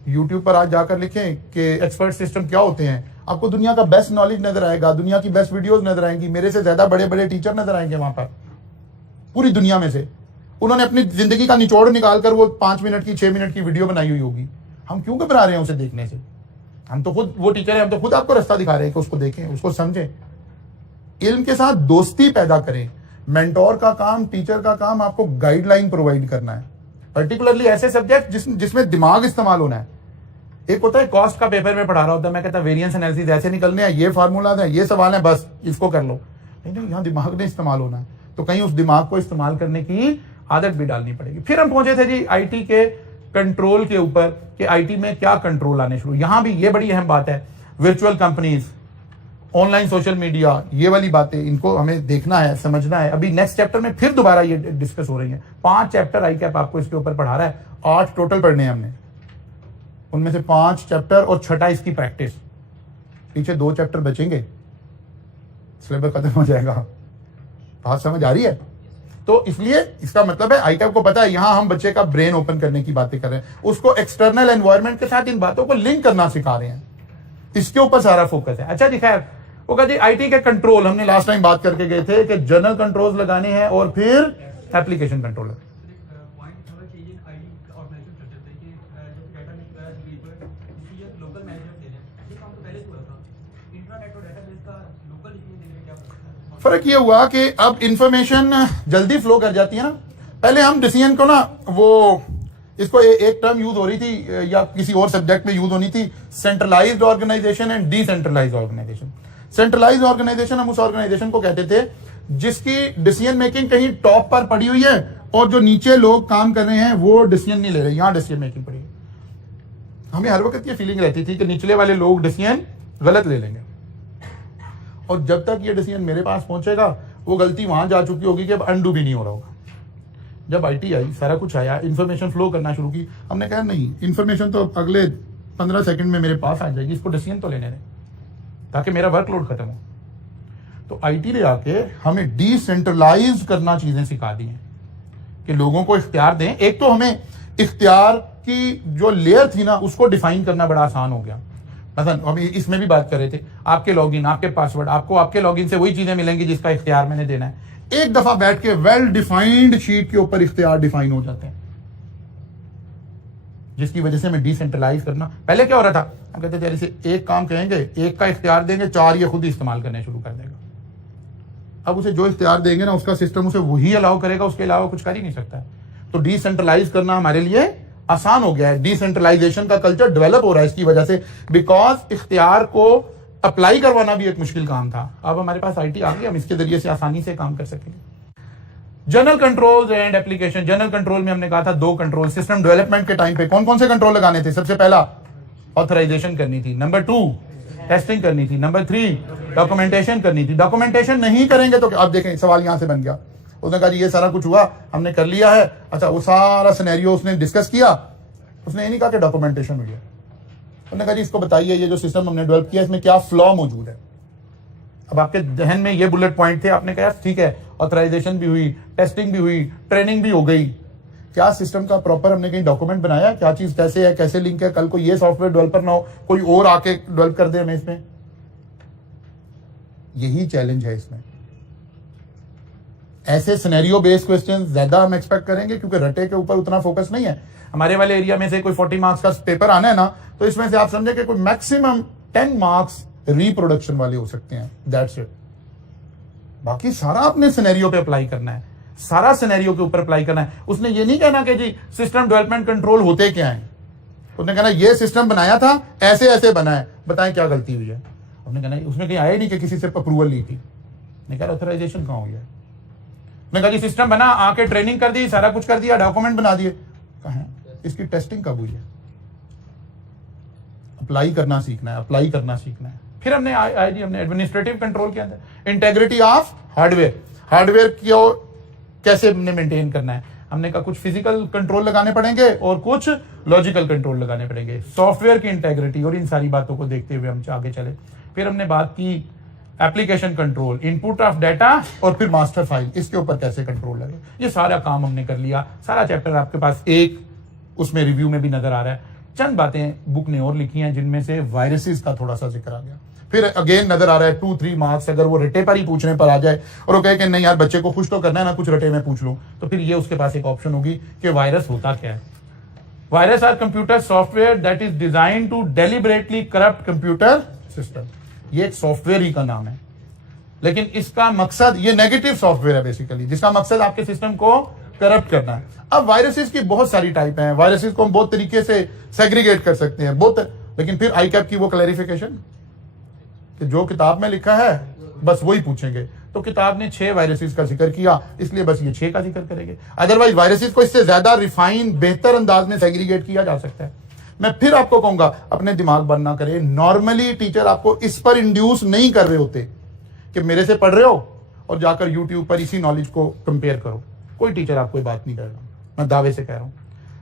यूट्यूब पर आज जाकर लिखें कि एक्सपर्ट सिस्टम क्या होते हैं, आपको दुनिया का बेस्ट नॉलेज नजर आएगा, दुनिया की बेस्ट वीडियोस नजर आएंगी। मेरे से ज्यादा बड़े बड़े टीचर नजर आएंगे वहां पर, पूरी दुनिया में से। उन्होंने अपनी जिंदगी का निचोड़ निकालकर वो 5 मिनट की 6 मिनट की वीडियो बनाई हुई होगी। हम क्यों घबरा रहे हैं उसे देखने से? हम तो खुद वो टीचर है, हम तो खुद आपको रास्ता दिखा रहे हैं कि उसको देखें, उसको समझें, इल्म के साथ दोस्ती पैदा करें। मेंटोर का काम, टीचर का काम आपको गाइडलाइन प्रोवाइड करना है, पर्टिकुलरली ऐसे सब्जेक्ट जिसमें दिमाग इस्तेमाल होना है। एक होता है कॉस्ट का पेपर में पढ़ा रहा होता है, मैं कहता वेरिएंस एनालिसिस ऐसे निकलने हैं, ये फार्मूला है, ये सवाल है, बस इसको कर लो। नहीं, यहाँ दिमाग ने इस्तेमाल होना है, तो कहीं उस दिमाग को इस्तेमाल करने की आदत भी डालनी पड़ेगी। फिर हम पहुंचे थे जी आईटी के कंट्रोल के ऊपर कि आईटी में क्या कंट्रोल आने शुरू। यहां भी ये बड़ी अहम बात है, virtual companies, online social media, ये वाली बातें इनको हमें देखना है, समझना है। अभी नेक्स्ट चैप्टर में फिर दोबारा ये डिस्कस हो रही है। 5 चैप्टर आई कैप आपको इसके ऊपर पढ़ा रहा है, 8 टोटल पढ़ने हैं हमने, उनमें से 5 चैप्टर और 6ठा इसकी प्रैक्टिस। पीछे 2 चैप्टर बचेंगे, सिलेबस खत्म हो जाएगा। बात समझ आ रही है? तो इसलिए इसका मतलब है आईकैप को पता है यहां हम बच्चे का ब्रेन ओपन करने की बातें कर रहे हैं, उसको एक्सटर्नल एनवायरनमेंट के साथ इन बातों को लिंक करना सिखा रहे हैं। इसके ऊपर सारा फोकस है। अच्छा जी, खैर वो कहते आईटी के कंट्रोल हमने लास्ट टाइम बात करके गए थे कि जनरल कंट्रोल्स लगाने हैं और फिर एप्लीकेशन कंट्रोलर। फर्क ये हुआ कि अब इंफॉर्मेशन जल्दी फ्लो कर जाती है ना। पहले हम डिसीजन को ना, वो इसको एक टर्म यूज हो रही थी या किसी और सब्जेक्ट में यूज होनी थी, centralised organisation and decentralised organisation. Centralised organisation हम उस ऑर्गेनाइजेशन को कहते थे जिसकी डिसीजन मेकिंग कहीं टॉप पर पड़ी हुई है और जो नीचे लोग काम कर रहे हैं वो डिसीजन नहीं ले रहे, यहां डिसीजन मेकिंग पड़ी है। हमें हर वक्त ये फीलिंग रहती थी कि निचले वाले लोग डिसीजन गलत ले लेंगे, और जब तक ये डिसीजन मेरे पास पहुंचेगा वो गलती वहां जा चुकी होगी कि अब अंडू भी नहीं हो रहा होगा। जब आईटी आई, सारा कुछ आया, इन्फॉर्मेशन फ्लो करना शुरू की, हमने कहा नहीं, इन्फॉर्मेशन तो अगले 15 सेकंड में मेरे पास आ जाएगी, इसको डिसीजन तो लेने दें ताकि मेरा वर्कलोड खत्म हो। तो आईटी ने आके हमें डिसेंट्रलाइज करना चीजें सिखा दी हैं कि लोगों को इख्तियार दें। एक तो हमें इख्तियार की जो लेयर थी ना उसको डिफाइन करना बड़ा आसान हो गया। मतलब अभी इसमें भी बात कर रहे थे, आपके लॉगिन, आपके पासवर्ड, आपको आपके लॉगिन से वही चीजें मिलेंगी जिसका इख्तियार मैंने देना है। एक दफा बैठ के वेल डिफाइंड शीट के ऊपर इख्तियार डिफाइन हो जाते हैं, जिसकी वजह से मैं डिसेंट्रलाइज करना। पहले क्या हो रहा था, हम कहते थे इसे एक काम कहेंगे, एक का इख्तियार देंगे, 4 ये खुद ही इस्तेमाल करने शुरू कर देगा। अब उसे जो इख्तियार देंगे ना उसका सिस्टम उसे वही अलाउ करेगा, उसके अलावा कुछ कर ही नहीं सकता है। तो डिसेंट्रलाइज करना हमारे लिए आसान हो गया है। डिसेंट्रलाइजेशन का कल्चर डेवलप हो रहा है इसकी वजह से, बिकॉज इख्तियार को अप्लाई करवाना भी एक मुश्किल काम था। अब हमारे पास आईटी आ गई, हम इसके जरिए से आसानी से काम कर सकेंगे। General control and application. General control में हमने कहा था 2 कंट्रोल सिस्टम डेवलपमेंट के टाइम पे कौन कौन से कंट्रोल लगाने थे। सबसे पहला ऑथराइजेशन करनी थी, नंबर 2 टेस्टिंग करनी थी, नंबर 3 डॉक्यूमेंटेशन करनी थी। डॉक्यूमेंटेशन नहीं करेंगे तो आप देखें सवाल यहां से बन गया। उसने कहा जी ये सारा कुछ हुआ, हमने कर लिया है। अच्छा, वो सारा सिनेरियो उसने डिस्कस किया, उसने ये नहीं कहा कि डॉक्यूमेंटेशन हुई है। उसने कहा जी इसको बताइए ये जो सिस्टम हमने डेवलप किया इसमें क्या फ्लॉ मौजूद है। अब आपके जहन में ये बुलेट पॉइंट थे, आपने कहा ठीक है ऑथराइजेशन भी हुई, टेस्टिंग भी हुई, ट्रेनिंग भी हो गई, क्या सिस्टम का प्रॉपर हमने कहीं डॉक्यूमेंट बनाया, क्या चीज कैसे है, कैसे लिंक है, कल को ये सॉफ्टवेयर डेवलपर ना हो कोई और आके डेवलप कर दे हमें इसमें। यही चैलेंज है इसमें। ऐसे सिनेरियो बेस्ड क्वेश्चन ज्यादा हम एक्सपेक्ट करेंगे क्योंकि रटे के ऊपर उतना फोकस नहीं है। हमारे वाले एरिया में से कोई 40 मार्क्स का पेपर आना है ना, तो इसमें से आप समझे कि कोई मैक्सिमम 10 मार्क्स रिप्रोडक्शन वाले हो सकते हैं, दैट्स इट। बाकी सारा अपने सिनेरियो पे अप्लाई करना है, सारा सिनेरियो के ऊपर अप्लाई करना है। उसने ये नहीं कहना कि जी सिस्टम डेवलपमेंट कंट्रोल होते क्या है, उसने कहना ये सिस्टम बनाया था, ऐसे ऐसे बना है, बताएं क्या गलती हुई है। उसने कहना, उसने कहीं आया ही नहीं कि किसी से अप्रूवल ली थी, नहीं कहा ऑथराइजेशन कहां हुई है। उसने कहा जी सिस्टम बना, आके ट्रेनिंग कर दी, सारा कुछ कर दिया, डॉक्यूमेंट बना दिए, कहा इसकी टेस्टिंग कब हुई है। अप्लाई करना सीखना है, अप्लाई करना सीखना है। फिर हमने हमने एडमिनिस्ट्रेटिव कंट्रोल के अंदर इंटेग्रिटी ऑफ हार्डवेयर, हार्डवेयर को कैसे हमने मेंटेन करना है। हमने कहा कुछ फिजिकल कंट्रोल लगाने पड़ेंगे और कुछ लॉजिकल कंट्रोल लगाने पड़ेंगे, सॉफ्टवेयर की इंटेग्रिटी, और इन सारी बातों को देखते हुए हम आगे चले। फिर हमने बात की application control, input of data, और फिर मास्टर फाइल, इसके ऊपर कैसे कंट्रोल लगे। ये सारा काम हमने कर लिया। सारा चैप्टर आपके पास एक उसमें रिव्यू में भी नजर आ रहा है। चंद बातें बुक ने और लिखी हैं जिनमें से वायरसेस का थोड़ा सा जिक्र आ गया। फिर अगेन नजर आ रहा है 2-3 मार्क्स अगर वो रटे पर ही पूछने पर आ जाए और वो कहे कि नहीं यार बच्चे को खुश तो करना है ना, कुछ रटे में पूछ लो, तो फिर ये उसके पास एक ऑप्शन होगी कि वायरस होता क्या है। Virus are computer software that is design to deliberately corrupt computer system. ये एक सॉफ्टवेयर ही का नाम है, लेकिन इसका मकसद, ये नेगेटिव सॉफ्टवेयर है बेसिकली, जिसका मकसद आपके सिस्टम को करप्ट करना है। अब वायरसेस की बहुत सारी टाइप हैं, वायरसेस को हम बहुत तरीके से सेग्रीगेट कर सकते हैं बहुत, लेकिन फिर आईकैप की वो क्लैरिफिकेशन कि जो किताब में लिखा है बस वही पूछेंगे। तो किताब ने 6 वायरसेस का जिक्र किया, इसलिए बस ये 6 का जिक्र करेंगे। अदरवाइज वायरसेस को इससे ज्यादा रिफाइन, बेहतर अंदाज में सेग्रीगेट किया जा सकता है। मैं फिर आपको कहूंगा अपने दिमाग बंद ना करें। नॉर्मली टीचर आपको इस पर इंड्यूस नहीं कर रहे होते कि मेरे से पढ़ रहे हो और जाकर यूट्यूब पर इसी नॉलेज को कंपेयर करो। कोई टीचर आपको बात नहीं कर रहा, मैं दावे से कह रहा हूं।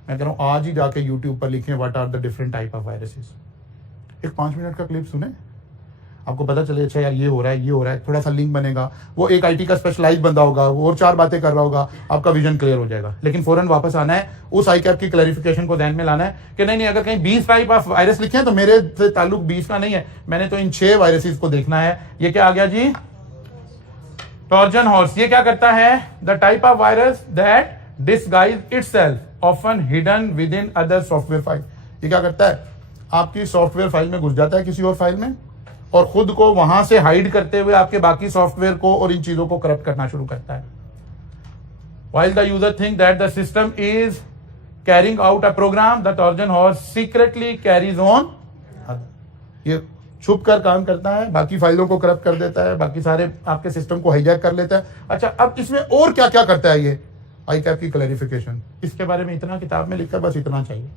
मैं कह रहा हूं आज ही जाके यूट्यूब पर लिखें what are the different type of viruses. एक 5 मिनट का क्लिप सुने, आपको पता चले अच्छा यार ये हो रहा है, ये हो रहा है, थोड़ा सा लिंक बनेगा। वो एक आईटी का स्पेशलाइज बंदा होगा, वो और 4 बातें कर रहा होगा, आपका विजन क्लियर हो जाएगा। लेकिन फौरन वापस आना है, उस आईकैप की क्लैरिफिकेशन को ध्यान में लाना है कि नहीं अगर कहीं 20 टाइप ऑफ वायरस लिखे हैं तो मेरे से ताल्लुक 20 का नहीं है, मैंने तो इन 6 वायरसेस को देखना है। ये क्या आ गया जी, ट्रोजन हॉर्स। ये क्या करता है, the type of virus that disguise itself often hidden with in other software file. ये क्या करता है, आपकी सॉफ्टवेयर फाइल में घुस जाता है किसी और फाइल में और खुद को वहां से हाइड करते हुए आपके बाकी सॉफ्टवेयर को और इन चीजों को करप्ट करना शुरू करता है। While the user think that the system is carrying out a program, the Trojan horse secretly carries on। ये छुप कर काम करता है, बाकी फाइलों को करप्ट कर देता है, बाकी सारे आपके सिस्टम को हाईजैक कर लेता है। अच्छा, अब इसमें और क्या क्या करता है ये आईकैप की क्लैरिफिकेशन, इसके बारे में इतना किताब में लिखा है, बस इतना चाहिए।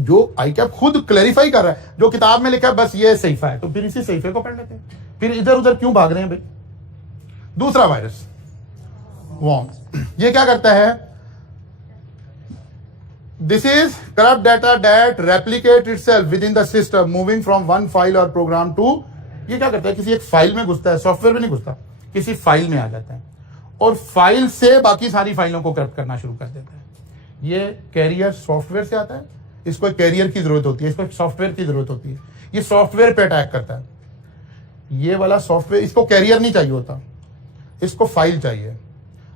जो आईकैप खुद क्लैरिफाई कर रहा है, जो किताब में लिखा है बस ये सहीफा है, तो फिर इसी सहीफे को पढ़ लेते हैं, फिर इधर उधर क्यों भाग रहे हैं भाई। दूसरा वायरस वॉर्म्स, ये क्या करता है, this is corrupt data that replicate itself with in the system moving from one file और प्रोग्राम टू। ये क्या करता है, किसी एक फाइल में घुसता है, सॉफ्टवेयर में नहीं घुसता, किसी फाइल में आ जाता है और फाइल से बाकी सारी फाइलों को करप्ट करना शुरू कर देता है। ये कैरियर सॉफ्टवेयर से आता है, इसको एक कैरियर की जरूरत होती है, इसको एक सॉफ्टवेयर की जरूरत होती है, ये सॉफ्टवेयर पे अटैक करता है। ये वाला सॉफ्टवेयर, इसको कैरियर नहीं चाहिए होता, इसको फाइल चाहिए।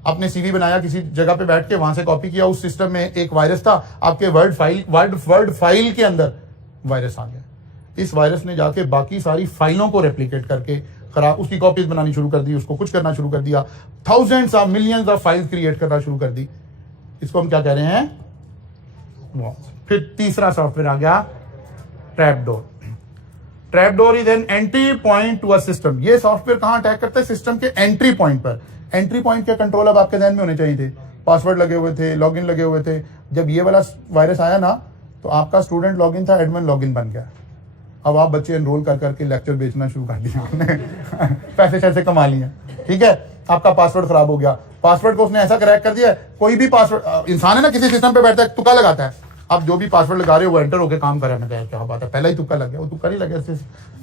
आपने सीवी बनाया किसी जगह पे बैठ के, वहां से कॉपी किया, उस सिस्टम में एक वायरस था, आपके वर्ड फाइल के अंदर वायरस आ गया। इस वायरस ने जाके बाकी सारी फाइलों को रेप्लिकेट करके खराब, उसकी कॉपीज बनानी शुरू कर दी, उसको कुछ करना शुरू कर दिया, thousands of millions of files create करना शुरू कर दी। इसको हम क्या कह रहे हैं। फिर तीसरा सॉफ्टवेयर आ गया trapdoor. Trapdoor is an entry point to a system. ये सॉफ्टवेयर कहां अटैक करता है, सिस्टम के एंट्री पॉइंट पर। एंट्री पॉइंट के कंट्रोल अब आपके ध्यान में होने चाहिए थे, पासवर्ड लगे हुए थे, लॉगिन लगे हुए थे। जब ये वाला वायरस आया ना, तो आपका स्टूडेंट लॉगिन था, एडमिन लॉगिन बन गया। अब आप बच्चे एनरोल कर करके लेक्चर बेचना शुरू कर दिया आपने पैसे शैसे कमा लिए, ठीक है। आपका पासवर्ड खराब हो गया, पासवर्ड को उसने ऐसा क्रैक कर दिया, कोई भी पासवर्ड, इंसान है ना, किसी सिस्टम पे बैठता है, तुक्का लगाता है। आप जो भी पासवर्ड लगा रहे हो वो एंटर होकर काम कर रहा है, क्या बात है, पहला ही तुक्का लग गया, वो तुक्का नहीं लग गया,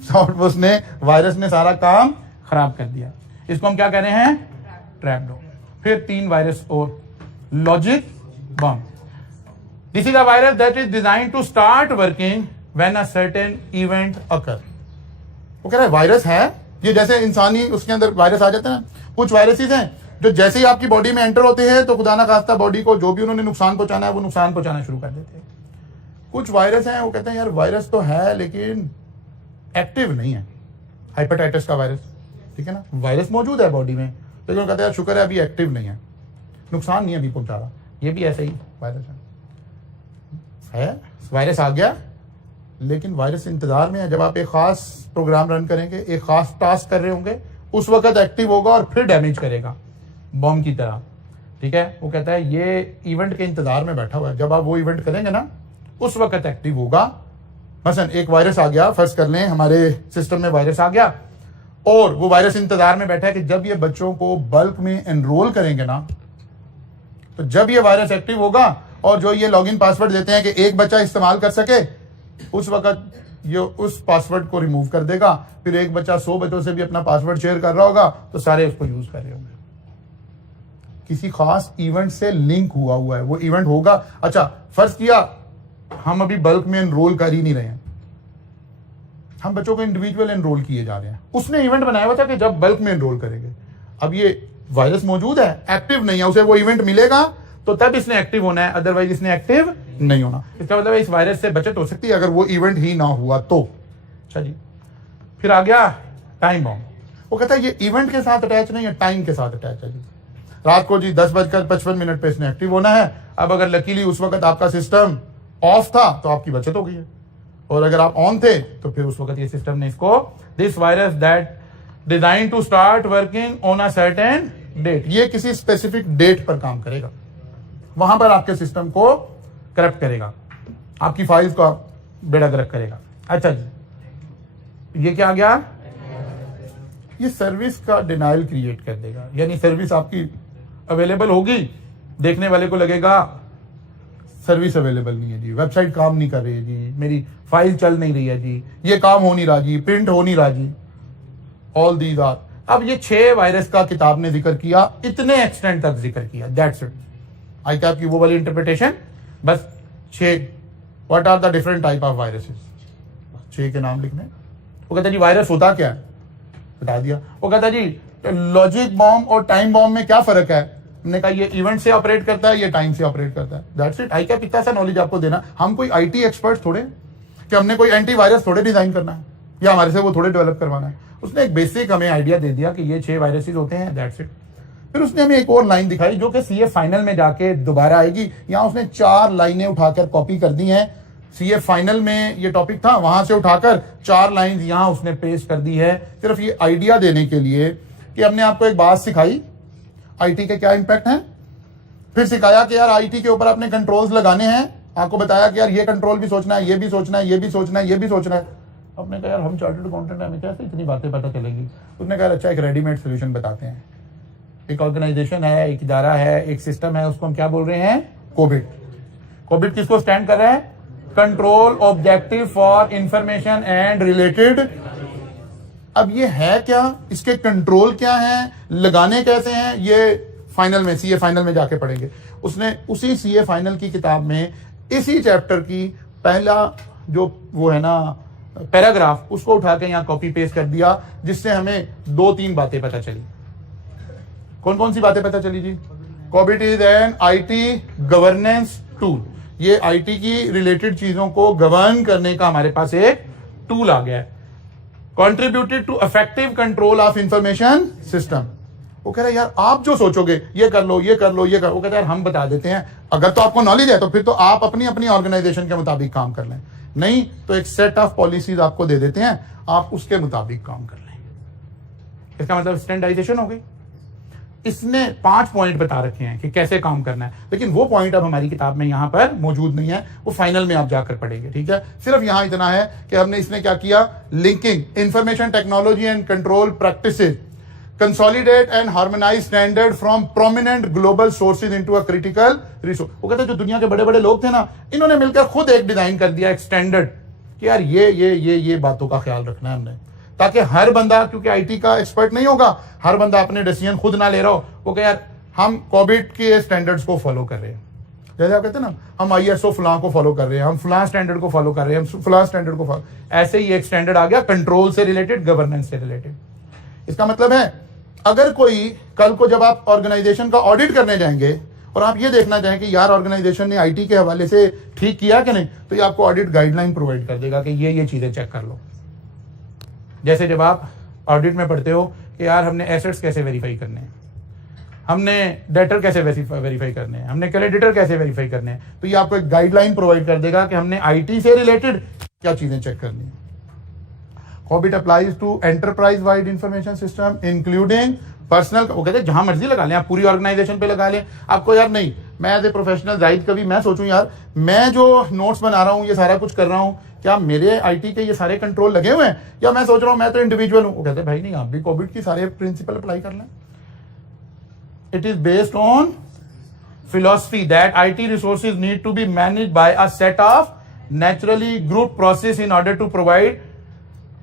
सॉफ्टवेयर उसने, वायरस ने सारा काम खराब कर दिया। इसको हम क्या कह रहे हैं, ट्रैपडोर। फिर 3 वायरस और, logic bomb. This is a virus that is designed to start working when a certain event occur. वो कह रहा है वायरस है ये, जैसे इंसानी उसके अंदर वायरस आ जाते हैं। कुछ वायरसेस हैं जो जैसे ही आपकी बॉडी में एंटर होते हैं तो खुदा ना खास्ता बॉडी को जो भी उन्होंने नुकसान पहुंचाना है वो नुकसान पहुंचाना शुरू कर देते हैं। कुछ वायरस हैं वो कहते हैं यार वायरस तो है लेकिन एक्टिव नहीं है, हेपेटाइटिस का वायरस, ठीक है ना, वायरस मौजूद है बॉडी में लेकिन कहते हैं शुक्र है अभी एक्टिव नहीं है, नुकसान नहीं अभी पहुंचा रहा। ये भी ऐसे ही वायरस है, वायरस आ गया लेकिन वायरस इंतजार में है। जब आप एक खास प्रोग्राम रन करेंगे, एक खास टास्क कर रहे होंगे, उस वक्त एक्टिव होगा और फिर डैमेज करेगा बॉम्ब की तरह, ठीक है। वो कहता है ये इवेंट के इंतजार में बैठा हुआ है, जब आप वो इवेंट करेंगे ना उस वक्त एक्टिव होगा। मसलन एक वायरस आ गया, फर्ज कर लें हमारे सिस्टम में वायरस आ गया और वो वायरस इंतजार में बैठा है कि जब ये बच्चों को बल्क में एनरोल करेंगे ना, तो जब ये वायरस एक्टिव होगा और जो ये लॉगिन पासवर्ड देते हैं कि एक बच्चा इस्तेमाल कर सके, उस वक्त ये उस पासवर्ड को रिमूव कर देगा। फिर एक बच्चा 100 बच्चों से भी अपना पासवर्ड शेयर कर रहा होगा तो सारे उसको यूज कर रहे होंगे। किसी खास इवेंट से लिंक हुआ है, वो इवेंट होगा। अच्छा फर्ज किया हम अभी बल्क में एनरोल कर ही नहीं रहे हैं, हम बच्चों को इंडिविजुअल एनरोल किए जा रहे हैं, उसने इवेंट बनाया हुआ था कि जब बल्क में एनरोल करेंगे। अब ये वायरस मौजूद है, एक्टिव नहीं है, उसे वो इवेंट मिलेगा तो तब इसने एक्टिव होना है, अदरवाइज इसने एक्टिव नहीं होना। इसका मतलब इस वायरस से बचत हो सकती है अगर वो इवेंट ही ना हुआ तो। अच्छा जी, फिर आ गया टाइम बॉम्ब। वो कहता है ये इवेंट के साथ अटैच नहीं है, टाइम के साथ अटैच है जी। रात को जी 10:55 पे इसने एक्टिव होना है। अब अगर लकीली उस वक्त आपका सिस्टम ऑफ था तो आपकी बचत हो गई है, और अगर आप ऑन थे तो फिर उस वक्त ये सिस्टम ने इसको, this virus that design to start working on a certain date, ये किसी स्पेसिफिक डेट पर काम करेगा, वहां पर आपके सिस्टम को करप्ट करेगा, आपकी फाइल्स का बेड़ा गर्क करेगा। अच्छा जी, ये क्या आ गया, ये सर्विस का डिनाइल क्रिएट कर देगा, यानी सर्विस आपकी अवेलेबल होगी, देखने वाले को लगेगा सर्विस अवेलेबल नहीं है जी, वेबसाइट काम नहीं कर रही है जी, मेरी फाइल चल नहीं रही है जी, ये काम हो नहीं रहा जी, प्रिंट हो नहीं रहा जी, ऑल दीज आर। अब ये 6 वायरस का किताब ने जिक्र किया, इतने एक्सटेंट तक जिक्र किया, दैट्स इट। आईकैप की वो वाली इंटरप्रिटेशन, बस 6 what are the different type of viruses, 6 के नाम लिखने। वो कहता जी वायरस होता क्या है, बता दिया। वो कहता जी लॉजिक बॉम्ब और टाइम बॉम्ब में क्या फर्क है, हमने कहा ये इवेंट से ऑपरेट करता है, ये टाइम से ऑपरेट करता है, दैट्स इट। आईकैप इतना सा नॉलेज आपको देना, हम कोई आईटी एक्सपर्ट थोड़े कि हमने कोई एंटीवायरस थोड़े डिजाइन करना है या हमारे से वो थोड़े डेवलप करवाना है। उसने एक बेसिक हमें आइडिया दे दिया कि ये 6 वायरसेस होते हैं, दैट्स इट। फिर उसने हमें एक और लाइन दिखाई जो कि सीए फाइनल में जाके दोबारा आएगी। यहां उसने 4 लाइनें उठाकर कॉपी कर दी हैं सीए फाइनल में ये टॉपिक था, वहां से उठाकर 4 लाइन यहां उसने पेस्ट कर दी है, सिर्फ ये आइडिया देने के लिए कि हमने आपको एक बात सिखाई आईटी के क्या इंपैक्ट है, फिर सिखाया कि यार आईटी के ऊपर आपने कंट्रोल्स लगाने हैं, आपको बताया कि यार ये कंट्रोल भी सोचना है, ये भी सोचना है, ये भी सोचना है, ये भी सोचना है। आपने कहा यार हम चार्टर्ड अकाउंटेंट हैं, हमें कैसे इतनी बातें पता चलेगी। उसने कहा अच्छा एक रेडीमेड सोल्यूशन बताते हैं, एक ऑर्गेनाइजेशन है, एक इदारा है, एक सिस्टम है, उसको हम क्या बोल रहे हैं, कोबिट। कोबिट किसको स्टैंड कर रहा है, control objective for information and related. अब ये है क्या, इसके कंट्रोल क्या हैं, लगाने कैसे हैं, ये फाइनल में सीए फाइनल में जाके पढ़ेंगे। उसने उसी सीए फाइनल की किताब में इसी चैप्टर की पहला जो वो है ना पैराग्राफ, उसको उठा के यहां कॉपी पेस्ट कर दिया, जिससे हमें 2-3 बातें पता चली। कौन कौन सी बातें पता चली जी? COBIT is an IT governance tool. ये आईटी की रिलेटेड चीजों को गवर्न करने का हमारे पास एक टूल आ गया है। Contributed to effective control of information system. वो कह रहा है यार आप जो सोचोगे ये कर लो, ये कर लो, ये कर। वो कहता है यार हम बता देते हैं, अगर तो आपको नॉलेज है तो फिर तो आप अपनी अपनी ऑर्गेनाइजेशन के मुताबिक काम कर लें, नहीं तो एक सेट ऑफ पॉलिसीज आपको दे देते हैं, आप उसके मुताबिक काम कर लें। इसका मतलब स्टैंडर्डाइजेशन हो गई। इसने 5 पॉइंट बता रखे हैं कि कैसे काम करना है, लेकिन वो पॉइंट अब हमारी किताब में यहां पर मौजूद नहीं है, वो फाइनल में आप जाकर पढ़ेंगे। ठीक है, सिर्फ यहां इतना है कि हमने इसने क्या किया, linking information technology and control practices, consolidate and harmonise standard from prominent global sources into a critical resource. वो कहते हैं जो दुनिया के बड़े बड़े लोग थे ना, इन्होंने मिलकर खुद एक डिजाइन कर दिया, एक स्टैंडर्ड कि यार ये बातों का ख्याल रखना है हमने, ताकि हर बंदा, क्योंकि आईटी का एक्सपर्ट नहीं होगा, हर बंदा अपने डिसीजन खुद ना ले रहा हो। वो कहे यार हम कोबिट के स्टैंडर्ड्स को फॉलो कर रहे हैं, जैसे आप कहते हैं ना हम आईएसओ फलां को फॉलो कर रहे हैं, हम फलां स्टैंडर्ड को फॉलो कर रहे हैं, हम फलां स्टैंडर्ड को फॉलो, ऐसे ही एक स्टैंडर्ड आ गया कंट्रोल से रिलेटेड, गवर्नेंस से रिलेटेड। इसका मतलब है अगर कोई कल को जब आप ऑर्गेनाइजेशन का ऑडिट करने जाएंगे और आप ये देखना चाहें कि यार ऑर्गेनाइजेशन ने आईटी के हवाले से ठीक किया कि नहीं, तो ये आपको ऑडिट गाइडलाइन प्रोवाइड कर देगा कि ये चीजें चेक कर लो। जैसे जब आप ऑडिट में पढ़ते हो कि यार हमने एसेट्स कैसे वेरीफाई करने हैं, हमने डेटर कैसे वेरीफाई करने हैं, हमने क्रेडिटर कैसे वेरीफाई करने हैं, तो ये आपको एक गाइडलाइन प्रोवाइड कर देगा कि हमने आईटी से रिलेटेड क्या चीजें चेक करनी है। COBIT applies to enterprise wide information system including personal. वो कहते हैं जहां मर्जी लगा लें, आप पूरी ऑर्गेनाइजेशन पे लगा लें। आपको यार नहीं, मैं एज ए प्रोफेशनल जाहिद कभी मैं सोचूं यार मैं जो नोट्स बना रहा हूं, ये सारा कुछ कर रहा हूं, क्या मेरे आईटी के ये सारे कंट्रोल लगे हुए हैं, या मैं सोच रहा हूं मैं तो इंडिविजुअल हूं। वो कहते हैं भाई नहीं, आप भी कोबिट की सारे प्रिंसिपल अप्लाई कर लें। It is based on philosophy that IT resources need to be managed by a set of naturally grouped process in order to provide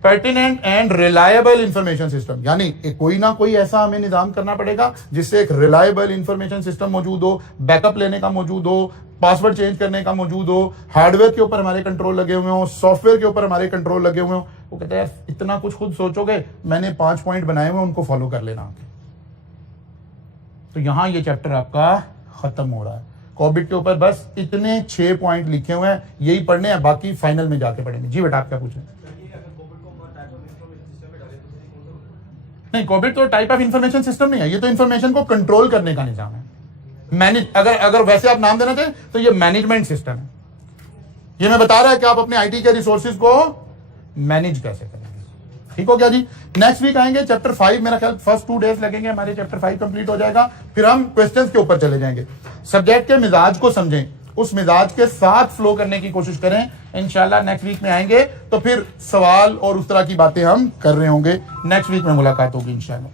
pertinent and reliable information system। यानी कोई ना कोई ऐसा हमें निजाम करना पड़ेगा जिससे एक रिलायबल इंफॉर्मेशन सिस्टम मौजूद हो, बैकअप लेने का मौजूद हो, पासवर्ड चेंज करने का मौजूद हो, हार्डवेयर के ऊपर हमारे कंट्रोल लगे हुए हो, सॉफ्टवेयर के ऊपर हमारे कंट्रोल लगे हुए हो। वो कहते हैं इतना कुछ खुद सोचोगे, मैंने 5 पॉइंट बनाए हुए, उनको फॉलो कर लेना। तो यहां ये चैप्टर आपका खत्म हो रहा है। कोबिट के ऊपर बस इतने 6 पॉइंट लिखे हुए हैं, यही पढ़ने हैं, बाकी फाइनल में जाके पढ़ेंगे। जी बेटा आप क्या पूछें? नहीं, कोबिट तो टाइप ऑफ इंफॉर्मेशन सिस्टम नहीं है, ये तो इंफॉर्मेशन को कंट्रोल करने का निजाम है। मैनेज, अगर वैसे आप नाम देना चाहें तो ये मैनेजमेंट सिस्टम है। ये मैं बता रहा है कि आप अपने आईटी के रिसोर्सेज को मैनेज कैसे करेंगे। ठीक हो गया जी। नेक्स्ट वीक आएंगे चैप्टर 5, मेरा ख्याल फर्स्ट 2 डेज लगेंगे, हमारे चैप्टर 5 कंप्लीट हो जाएगा, फिर हम क्वेश्चंस के ऊपर चले जाएंगे। सब्जेक्ट के मिजाज को समझें, उस मिजाज के साथ फ्लो करने की कोशिश करें। इंशाल्लाह नेक्स्ट वीक में आएंगे तो फिर सवाल और उस तरह की बातें हम कर रहे होंगे। नेक्स्ट वीक में मुलाकात होगी इंशाल्लाह।